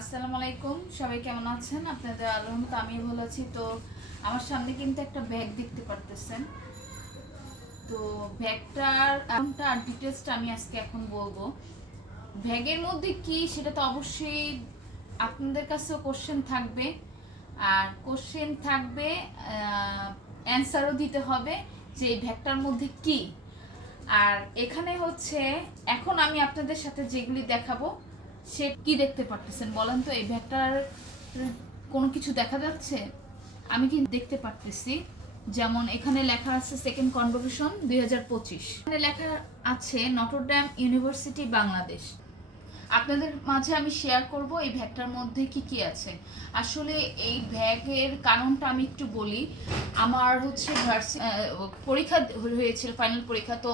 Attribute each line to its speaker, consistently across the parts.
Speaker 1: আসসালামু আলাইকুম। সবাই কেমন আছেন? আপনাদের আলহামদুলিল্লাহ আমি ভালো আছি। তো আমার সামনে কিন্তু একটা ব্যাগ দেখতে পারতেছেন। তো ব্যাগটার নামটা আর ডিটেলসটা আমি আজকে এখন বলব। ব্যাগের মধ্যে কি সেটা তো অবশ্যই আপনাদের কাছেও কোশ্চেন থাকবে। আর কোশ্চেন থাকবে অ্যান্সারও দিতে হবে যে এই ব্যাগটার মধ্যে কি। আর এখানে হচ্ছে, এখন আমি আপনাদের সাথে যেগুলি দেখাবো সে কি দেখতে পারতেছেন বলেন তো? এই ব্যাগটার কোনো কিছু দেখা যাচ্ছে? আমি কি দেখতে পারতেছি? যেমন এখানে লেখা আছে সেকেন্ড কনভোকেশন দুই হাজার পঁচিশ। এখানে লেখা আছে নটরড্যাম ইউনিভার্সিটি বাংলাদেশ। আপনাদের মাঝে আমি শেয়ার করব এই ব্যাগটার মধ্যে কি কি আছে। আসলে এই ব্যাগের কারণটা আমি একটু বলি। আমার হচ্ছে পরীক্ষা হয়েছিল, ফাইনাল পরীক্ষা, তো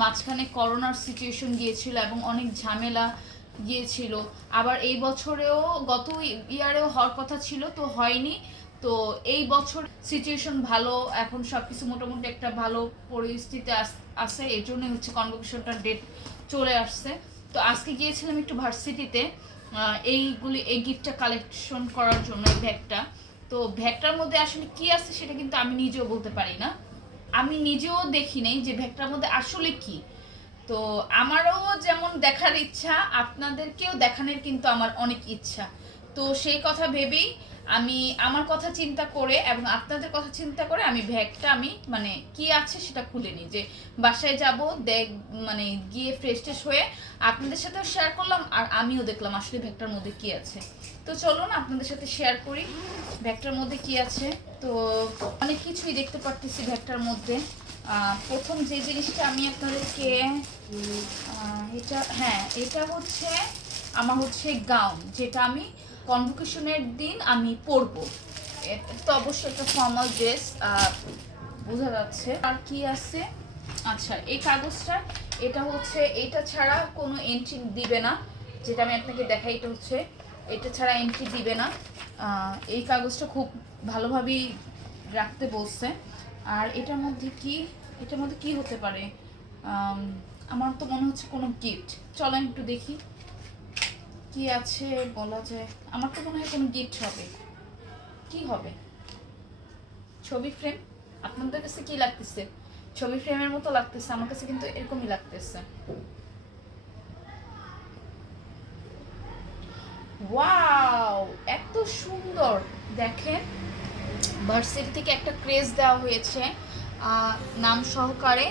Speaker 1: মাঝখানে করোনার সিচুয়েশন গিয়েছিল এবং অনেক ঝামেলা গিয়েছিল। আবার এই বছরেও, গত ইয়ারেও হওয়ার কথা ছিল, তো হয়নি। তো এই বছর সিচুয়েশন ভালো, এখন সবকিছু মোটামুটি একটা ভালো পরিস্থিতি আছে। এর জন্য হচ্ছে কনভোকেশনটার ডেট চলে আসছে। তো আজকে গিয়েছিলাম একটু ভার্সিটিতে এইগুলি, এই গিফটটা কালেকশন করার জন্য, এই ব্যাগটা তো ব্যাগটার মধ্যে আসলে কি আছে সেটা কিন্তু আমি নিজেও বলতে পারি না। আমি নিজেও দেখি নাই যে ব্যাগটার মধ্যে আসলে কি। তো আমারও যেমন দেখার ইচ্ছা, আপনাদেরকেও দেখানোর কিন্তু আমার অনেক ইচ্ছা। তো সেই কথা ভেবেই আমি আমার কথা চিন্তা করে এবং আপনাদের কথা চিন্তা করে আমি ব্যাগটা আমি মানে কি আছে সেটা খুলে নিই যে বাসায় যাব, দেখ মানে গিয়ে ফ্রেশ ট্রেশ হয়ে আপনাদের সাথেও শেয়ার করলাম আর আমিও দেখলাম আসলে ব্যাগটার মধ্যে কি আছে। তো চলুন আপনাদের সাথে শেয়ার করি ব্যাগটার মধ্যে কি আছে। তো অনেক কিছুই দেখতে পারতেছি ব্যাগটার মধ্যে। প্রথম যে জিনিসটা আমি আপনাদেরকে এটা হ্যাঁ এটা হচ্ছে, আমার হচ্ছে গাউন, যেটা আমি কনভোকেশনের দিন আমি পরবো। তো অবশ্যই একটা ফর্মাল ড্রেস বোঝা যাচ্ছে। আর কি আছে? আচ্ছা এই কাগজটা, এটা হচ্ছে, এটা ছাড়া কোনো এন্ট্রি দিবে না। যেটা আমি আপনাকে দেখাই, এটা হচ্ছে, এটা ছাড়া এন্ট্রি দিবে না। এই কাগজটা খুব ভালোভাবেই রাখতে বলছে। আর এটার মধ্যে কি, এটার মধ্যে কি হতে পারে? আমার তো মনে হচ্ছে কোনো গিফট চলেন একটু দেখি। কি আছে বলা যায়? আমার তো মনে হয় কোনো গিফট হবে। কি হবে? ছবি ফ্রেম আপনাদের কাছে কি লাগতেছে? ছবি ফ্রেমের মতো লাগতেছে, আমার কাছে কিন্তু এরকমই লাগতেছে। ওয়াও এত সুন্দর! দেখেন ভার্সিটি থেকে একটা ক্রেজ দেওয়া হয়েছে নাম সহকারে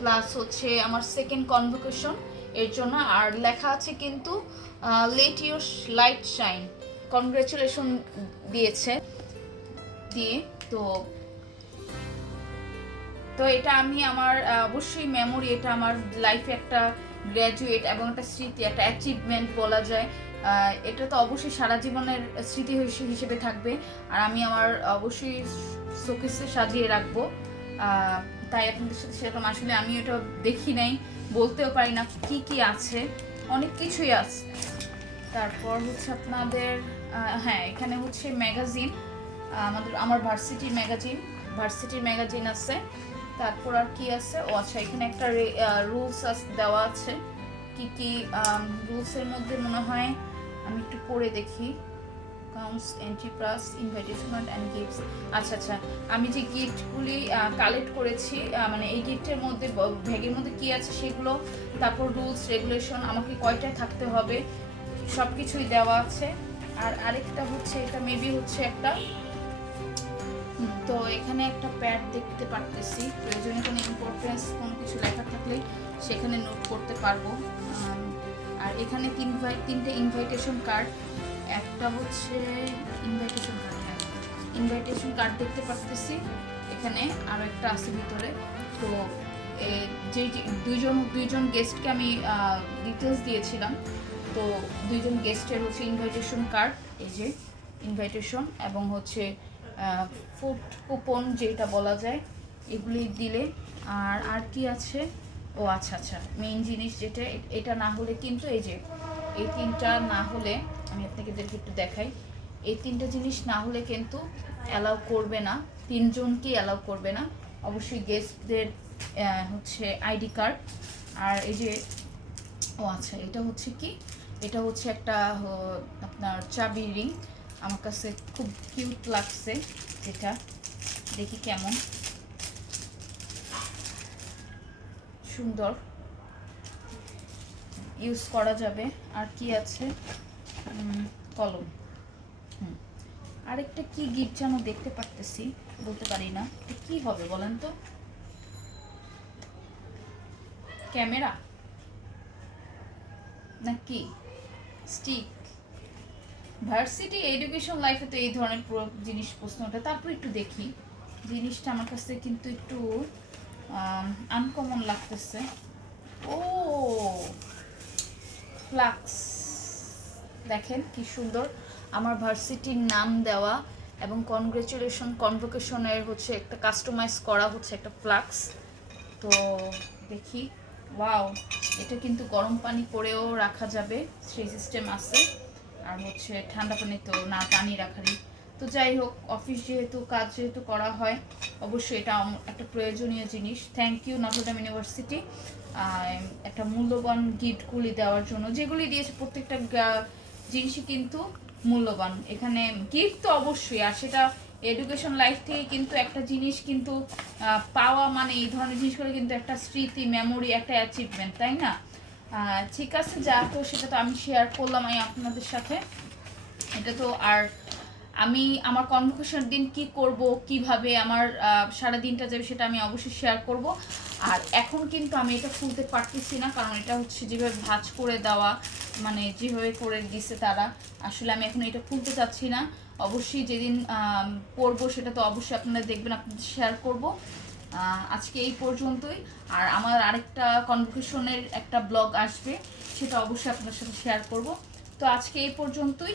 Speaker 1: প্লাস হচ্ছে আমার সেকেন্ড কনভোকেশন এর জন্য আর লেখা আছে কিন্তু let your light shine congratulation দিয়েছে, দিয়ে, তো তো এটা আমি আমার অবশ্যই মেমোরি এটা আমার লাইফে একটা গ্র্যাজুয়েট এবং একটা স্মৃতি, একটা অ্যাচিভমেন্ট বলা যায়। এটা তো অবশ্যই সারা জীবনের স্মৃতি হিসেবে থাকবে। আর আমি আমার অবশ্যই শোকেসে সাজিয়ে রাখব। তাই আপনাদের সাথে সেরকম আসলে আমি এটা দেখি নাই, বলতেও পারি না কি কি আছে। অনেক কিছুই আছে, তারপর হচ্ছে আপনাদের হ্যাঁ এখানে হচ্ছে ম্যাগাজিন আমাদের, আমার ভার্সিটির ম্যাগাজিন ভার্সিটির ম্যাগাজিন আছে। তারপর আর কি আছে? ও আচ্ছা এখানে একটা রুলস দেওয়া আছে। কি কি রুলসের মধ্যে মনে হয় আমি একটু পড়ে দেখি। Counts entry plus invitation and gifts আচ্ছা আচ্ছা আমি যে গিফটগুলি কালেক্ট করেছি মানে এই গিফটের মধ্যে ব্যাগের মধ্যে কী আছে সেগুলো, তারপর রুলস রেগুলেশন আমাকে কয়টায় থাকতে হবে সব কিছুই দেওয়া আছে। আর আরেকটা হচ্ছে, এটা মেবি হচ্ছে একটা তো এখানে একটা প্যাড দেখতে পারতেছি। প্রয়োজনীয় কোনো ইম্পর্টেন্স কোনো কিছু লেখা থাকলে সেখানে নোট করতে পারব। আর এখানে তিন তিনটে ইনভাইটেশন কার্ড একটা হচ্ছে ইনভাইটেশন কার্ড ইনভাইটেশন কার্ড দেখতে পারতেছি এখানে আরও একটা আছে ভিতরে। তো যে দুইজন দুইজন গেস্টকে আমি ডিটেলস দিয়েছিলাম। তো দুইজন গেস্টের হচ্ছে ইনভাইটেশন কার্ড এই যে ইনভাইটেশন এবং হচ্ছে ফুড কুপন যেটা বলা যায়, এগুলি দিলে। আর আর কি আছে? ও আচ্ছা আচ্ছা। মেইন জিনিস যেটা এটা না হলে কিন্তু এই যে, এই তিনটা না হলে, আমি আপনাকে একটু দেখাই। এই তিনটা জিনিস না হলে কিন্তু অ্যালাউ করবে না। তিনজনকেই অ্যালাউ করবে না। অবশ্যই গেস্টদের হচ্ছে আইডি কার্ড আর এই যে, ও আচ্ছা এটা হচ্ছে কি? এটা হচ্ছে একটা আপনার চাবি রিং আমার কাছে খুব কিউট লাগছে যেটা। দেখি কেমন। সুন্দর। ইউজ করা যাবে। আর কি আছে? কলম। আরেকটা কি গিফট যেন দেখতে পারতেছি, বলতে পারি না। কি হবে বলেন তো? ক্যামেরা? না কি? স্টিক। ভার্সিটি এডুকেশন লাইফে তো এই ধরনের জিনিস প্রশ্ন ওঠে। তারপর একটু দেখি। জিনিসটা আমার কাছে কিন্তু একটু আনকমন লাগতেছে। ও, ফ্লাক্স। দেখেন কি সুন্দর। আমার ভার্সিটির নাম দেওয়া এবং কনগ্রেচুলেশন কনভোকেশনের হচ্ছে একটা কাস্টমাইজ করা হচ্ছে একটা ফ্লাক্স। তো দেখি। ওয়াও এটা কিন্তু গরম পানি করেও রাখা যাবে। সেই সিস্টেম আছে। আর হচ্ছে ঠান্ডা পানিতেও না, পানি রাখারই তো যাই হোক অফিস যেহেতু, কাজ যেহেতু করা হয়, অবশ্যই এটা একটা প্রয়োজনীয় জিনিস। থ্যাংক ইউ নটরডাম ইউনিভার্সিটি একটা মূল্যবান গিফটগুলি দেওয়ার জন্য। যেগুলি দিয়েছে প্রত্যেকটা জিনিসই কিন্তু মূল্যবান। এখানে গিফট তো অবশ্যই, আর সেটা এডুকেশন লাইফ থেকে কিন্তু একটা জিনিস কিন্তু পাওয়া মানে এই ধরনের জিনিসগুলো কিন্তু একটা স্মৃতি মেমোরি একটা অ্যাচিভমেন্ট তাই না? ঠিক আছে, যা তো সেটা তো আমি শেয়ার করলাম আমি আপনাদের সাথে। এটা তো আর আমি আমার কনভোকেশন দিন কি করব, কীভাবে আমার সারা দিনটা যাবে সেটা আমি অবশ্যই শেয়ার করব। আর এখন কিন্তু আমি এটা খুলতে পারতেছি না, কারণ এটা হচ্ছে যেভাবে ভাঁজ করে দেওয়া মানে যেভাবে করে দিছে তারা, আসলে আমি এখন এটা খুলতে চাচ্ছি না। অবশ্যই যেদিন পরবো সেটা তো অবশ্যই আপনারা দেখবেন, আপনাদের শেয়ার করব। আজকে এই পর্যন্তই। আর আমার আরেকটা কনভোকেশনের একটা ব্লগ আসবে, সেটা অবশ্যই আপনার সাথে শেয়ার করব। তো আজকে এই পর্যন্তই।